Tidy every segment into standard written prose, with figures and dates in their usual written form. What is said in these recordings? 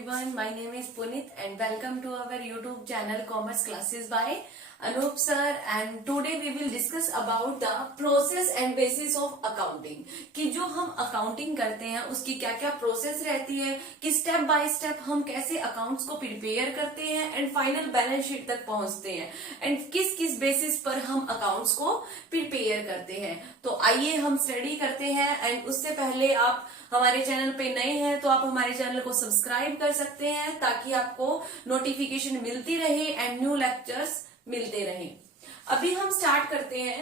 everyone, my name is Punit and welcome to our YouTube channel Commerce Classes by Anup sir, and today we will discuss about the process and basis of accounting कि जो हम accounting करते हैं उसकी क्या क्या process रहती है, कि स्टेप बाय स्टेप हम कैसे अकाउंट्स को प्रिपेयर करते हैं एंड फाइनल बैलेंस शीट तक पहुंचते हैं एंड किस किस बेसिस पर हम अकाउंट्स को प्रिपेयर करते हैं। तो आइए हम स्टडी करते हैं। एंड उससे पहले आप हमारे चैनल पे नए हैं तो आप हमारे चैनल को सब्सक्राइब कर सकते हैं ताकि आपको नोटिफिकेशन मिलती रहे एंड न्यू लेक्चर्स मिलते रहे। अभी हम स्टार्ट करते हैं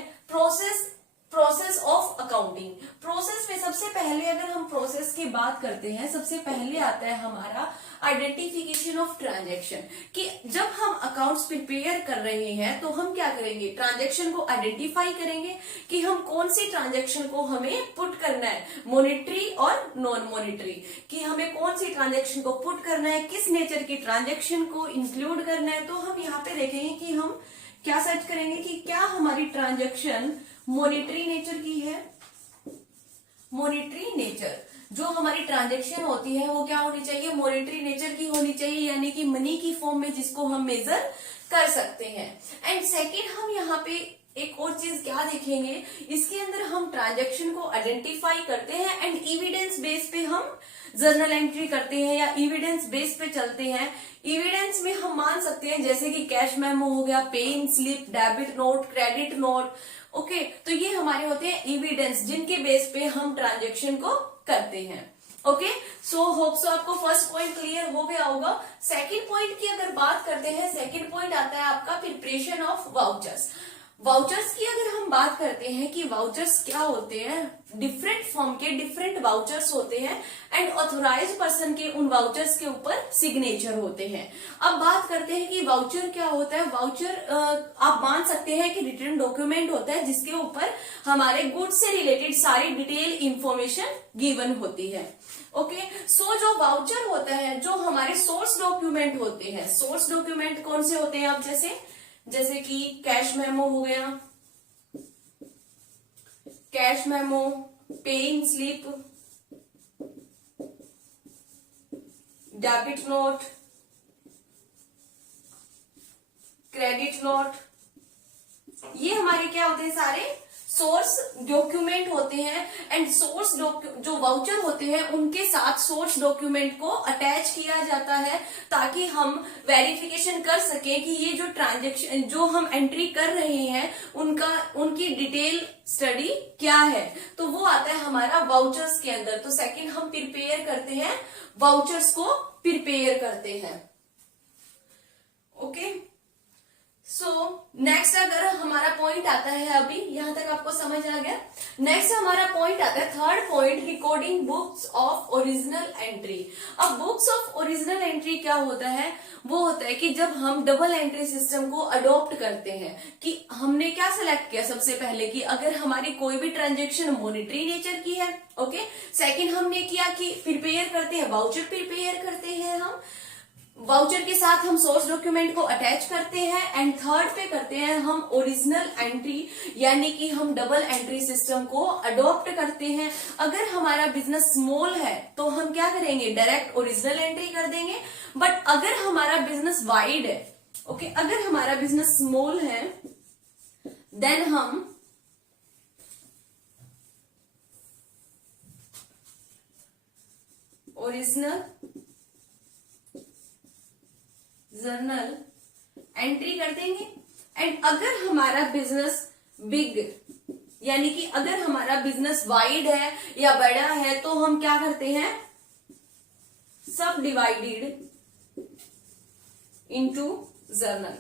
प्रोसेस ऑफ अकाउंटिंग। प्रोसेस में सबसे पहले अगर हम प्रोसेस की बात करते हैं, सबसे पहले आता है हमारा आइडेंटिफिकेशन ऑफ ट्रांजैक्शन, कि जब हम अकाउंट्स प्रिपेयर कर रहे हैं तो हम क्या करेंगे, ट्रांजैक्शन को आइडेंटिफाई करेंगे कि हम कौन सी ट्रांजैक्शन को हमें पुट करना है, मॉनेटरी और नॉन मॉनेटरी, कि हमें कौन सी ट्रांजैक्शन को पुट करना है, किस नेचर की ट्रांजैक्शन को इंक्लूड करना है। तो हम यहाँ पे देखेंगे कि हम क्या सर्च करेंगे कि क्या हमारी ट्रांजैक्शन मॉनेटरी नेचर की है। मॉनेटरी नेचर जो हमारी ट्रांजैक्शन होती है वो क्या होनी चाहिए, मॉनेटरी नेचर की होनी चाहिए, यानी कि मनी की फॉर्म में जिसको हम मेजर कर सकते हैं। एंड सेकेंड हम यहाँ पे एक और चीज क्या देखेंगे, इसके अंदर हम ट्रांजैक्शन को आइडेंटिफाई करते हैं एंड एविडेंस बेस पे हम जर्नल एंट्री करते हैं या एविडेंस बेस पे चलते हैं। एविडेंस में हम मान सकते हैं जैसे कि कैश मेमो हो गया, pay in slip, debit note, credit note. Okay, तो ये हमारे होते हैं एविडेंस जिनके बेस पे हम ट्रांजैक्शन को करते हैं। ओके, सो होप सो आपको फर्स्ट पॉइंट क्लियर हो गया होगा। सेकंड पॉइंट की अगर बात करते हैं, सेकंड पॉइंट आता है आपका प्रिपरेशन ऑफ वाउचर्स। वाउचर्स की अगर हम बात करते हैं कि वाउचर्स क्या होते हैं, डिफरेंट फॉर्म के डिफरेंट वाउचर्स होते हैं एंड ऑथोराइज पर्सन के उन वाउचर्स के ऊपर सिग्नेचर होते हैं। अब बात करते हैं कि वाउचर क्या होता है। वाउचर आप मान सकते हैं कि रिटर्न डॉक्यूमेंट होता है जिसके ऊपर हमारे गुड्स से रिलेटेड सारी डिटेल इंफॉर्मेशन गिवन होती है। ओके, सो जो वाउचर होता है, जो हमारे सोर्स डॉक्यूमेंट होते हैं, सोर्स डॉक्यूमेंट कौन से होते हैं, आप जैसे कि कैश मेमो हो गया, cash memo, pay in slip, debit note, credit note, ये हमारे क्या होते हैं, सारे सोर्स डॉक्यूमेंट होते हैं। एंड सोर्स जो वाउचर होते हैं उनके साथ सोर्स डॉक्यूमेंट को अटैच किया जाता है ताकि हम वेरिफिकेशन कर सकें कि ये जो ट्रांजैक्शन जो हम एंट्री कर रहे हैं उनकी डिटेल स्टडी क्या है। तो वो आता है हमारा वाउचर्स के अंदर। तो सेकंड हम प्रिपेयर करते हैं, वाउचर्स को प्रिपेयर करते हैं। ओके, सो नेक्स्ट अगर हमारा पॉइंट आता है, अभी यहां तक आपको समझ आ गया। नेक्स्ट हमारा पॉइंट आता है third point, recording books of original entry. अब बुक्स ऑफ ओरिजिनल एंट्री क्या होता है, वो होता है कि जब हम डबल एंट्री सिस्टम को अडॉप्ट करते हैं, कि हमने क्या सिलेक्ट किया सबसे पहले कि अगर हमारी कोई भी ट्रांजैक्शन मॉनेटरी नेचर की है। ओके, सेकंड हमने किया कि प्रिपेयर करते हैं, वाउचर प्रिपेयर करते हैं, हम वाउचर के साथ हम सोर्स डॉक्यूमेंट को अटैच करते हैं एंड थर्ड पे करते हैं हम ओरिजिनल एंट्री, यानी कि हम डबल एंट्री सिस्टम को अडॉप्ट करते हैं। अगर हमारा बिजनेस स्मॉल है तो हम क्या करेंगे, डायरेक्ट ओरिजिनल एंट्री कर देंगे। बट अगर हमारा बिजनेस वाइड है, ओके, अगर हमारा बिजनेस स्मॉल है देन हम ओरिजिनल जर्नल एंट्री कर देंगे। एंड अगर हमारा बिजनेस बिग, यानी कि अगर हमारा बिजनेस वाइड है या बड़ा है तो हम क्या करते हैं, सब डिवाइडेड इनटू जर्नल।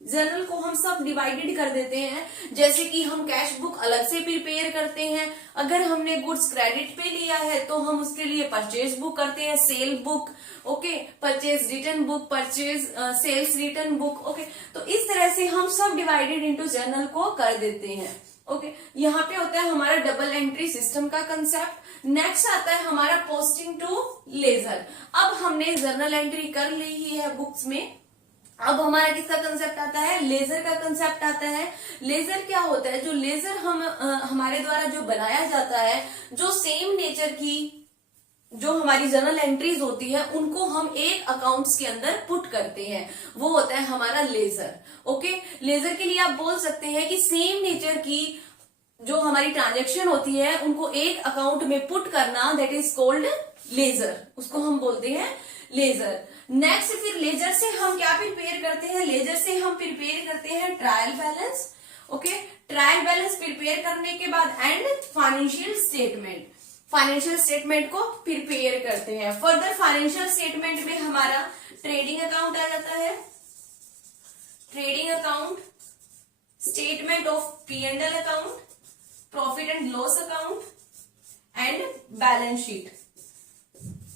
जर्नल को हम सब डिवाइडेड कर देते हैं, जैसे कि हम कैश बुक अलग से प्रिपेयर करते हैं। अगर हमने गुड्स क्रेडिट पे लिया है तो हम उसके लिए परचेज बुक करते हैं, sale book, okay, purchase return book, purchase sales return book. Okay, तो इस तरह से हम सब डिवाइडेड इनटू जर्नल को कर देते हैं। ओके, यहाँ पे होता है हमारा डबल एंट्री सिस्टम का कंसेप्ट। नेक्स्ट आता है हमारा पोस्टिंग टू लेजर। अब हमने जर्नल एंट्री कर ली ही है बुक्स में, अब हमारा किसका कंसेप्ट आता है, लेजर का कंसेप्ट आता है। लेजर क्या होता है, जो लेजर हमारे द्वारा जो बनाया जाता है, जो सेम नेचर की जो हमारी जर्नल एंट्रीज होती है उनको हम एक अकाउंट्स के अंदर पुट करते हैं, वो होता है हमारा लेजर। ओके, लेजर के लिए आप बोल सकते हैं कि सेम नेचर की जो हमारी ट्रांजेक्शन होती है उनको एक अकाउंट में पुट करना, दैट इज कॉल्ड लेजर, उसको हम बोलते हैं लेजर। नेक्स्ट फिर लेजर से हम क्या प्रिपेयर करते हैं, लेजर से हम प्रिपेयर करते हैं trial balance. Okay, trial balance prepare करने के बाद and financial statement, financial statement को प्रिपेयर करते हैं। फर्दर फाइनेंशियल स्टेटमेंट में हमारा ट्रेडिंग अकाउंट आ जाता है, trading account, statement of P&L account, profit and loss account and balance sheet,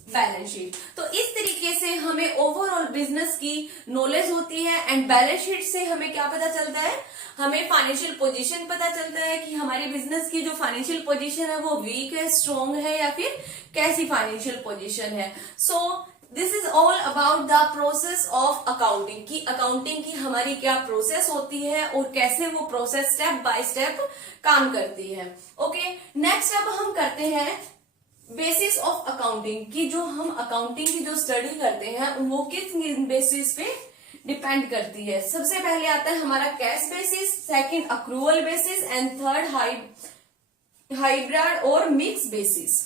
balance sheet. तो इस तरीके से हमें ओवरऑल बिजनेस की नॉलेज होती है एंड बैलेंस शीट से हमें क्या पता चलता है, हमें फाइनेंशियल पोजीशन पता चलता है कि हमारी बिजनेस की जो फाइनेंशियल पोजीशन है वो वीक है, स्ट्रॉन्ग है या फिर कैसी फाइनेंशियल पोजीशन है। So this is all about the process of accounting, की अकाउंटिंग की हमारी क्या प्रोसेस होती है और कैसे वो प्रोसेस स्टेप बाय स्टेप काम करती है। ओके, नेक्स्ट अब हम करते हैं बेसिस ऑफ अकाउंटिंग की, जो हम अकाउंटिंग की जो स्टडी करते हैं वो किस बेसिस पे डिपेंड करती है। सबसे पहले आता है हमारा cash basis, second accrual basis and third hybrid और मिक्स बेसिस।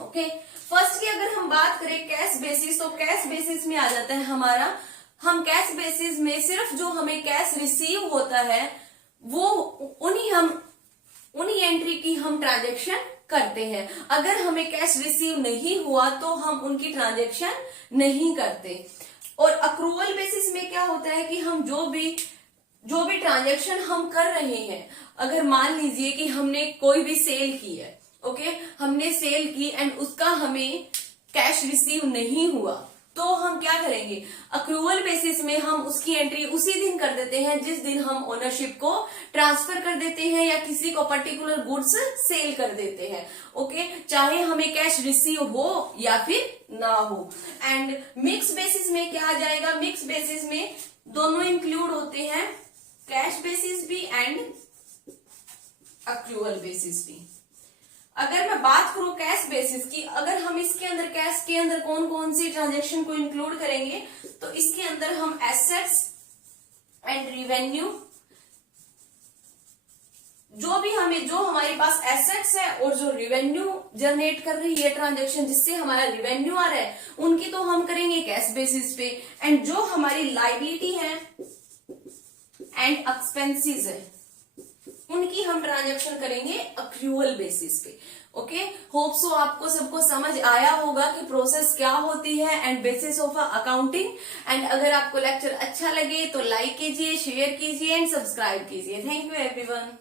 ओके, फर्स्ट की अगर हम बात करें कैश बेसिस, तो कैश बेसिस में आ जाता है हमारा, हम कैश बेसिस में सिर्फ जो हमें कैश रिसीव होता है वो उन्हीं एंट्री की हम ट्रांजेक्शन करते हैं। अगर हमें कैश रिसीव नहीं हुआ तो हम उनकी ट्रांजेक्शन नहीं करते। और अक्रूवल बेसिस में क्या होता है कि हम जो भी ट्रांजेक्शन हम कर रहे हैं, अगर मान लीजिए कि हमने कोई भी सेल की है, ओके, हमने सेल की एंड उसका हमें कैश रिसीव नहीं हुआ, तो हम क्या करेंगे, अक्रूवल बेसिस में हम उसकी एंट्री उसी दिन कर देते हैं जिस दिन हम ओनरशिप को ट्रांसफर कर देते हैं या किसी को पर्टिकुलर गुड्स सेल कर देते हैं। ओके, चाहे हमें कैश रिसीव हो या फिर ना हो। एंड मिक्स बेसिस में क्या आ जाएगा, मिक्स बेसिस में दोनों इंक्लूड होते हैं, कैश बेसिस भी एंड अक्रूवल बेसिस भी। अगर मैं बात करूं कैश बेसिस की, अगर हम इसके अंदर कैश के अंदर कौन कौन सी ट्रांजेक्शन को इंक्लूड करेंगे, तो इसके अंदर हम एसेट्स एंड रिवेन्यू, जो हमारे पास एसेट्स है और जो रिवेन्यू जनरेट कर रही है ट्रांजेक्शन, जिससे हमारा रिवेन्यू आ रहा है, उनकी तो हम करेंगे कैश बेसिस पे। एंड जो हमारी लायबिलिटी है एंड एक्सपेंसेस है उनकी हम ट्रांजैक्शन करेंगे अक्रूवल बेसिस पे। ओके, होप सो आपको सबको समझ आया होगा कि प्रोसेस क्या होती है and bases of accounting. And अगर आपको लेक्चर अच्छा लगे तो लाइक कीजिए, शेयर कीजिए एंड सब्सक्राइब कीजिए। Thank you everyone.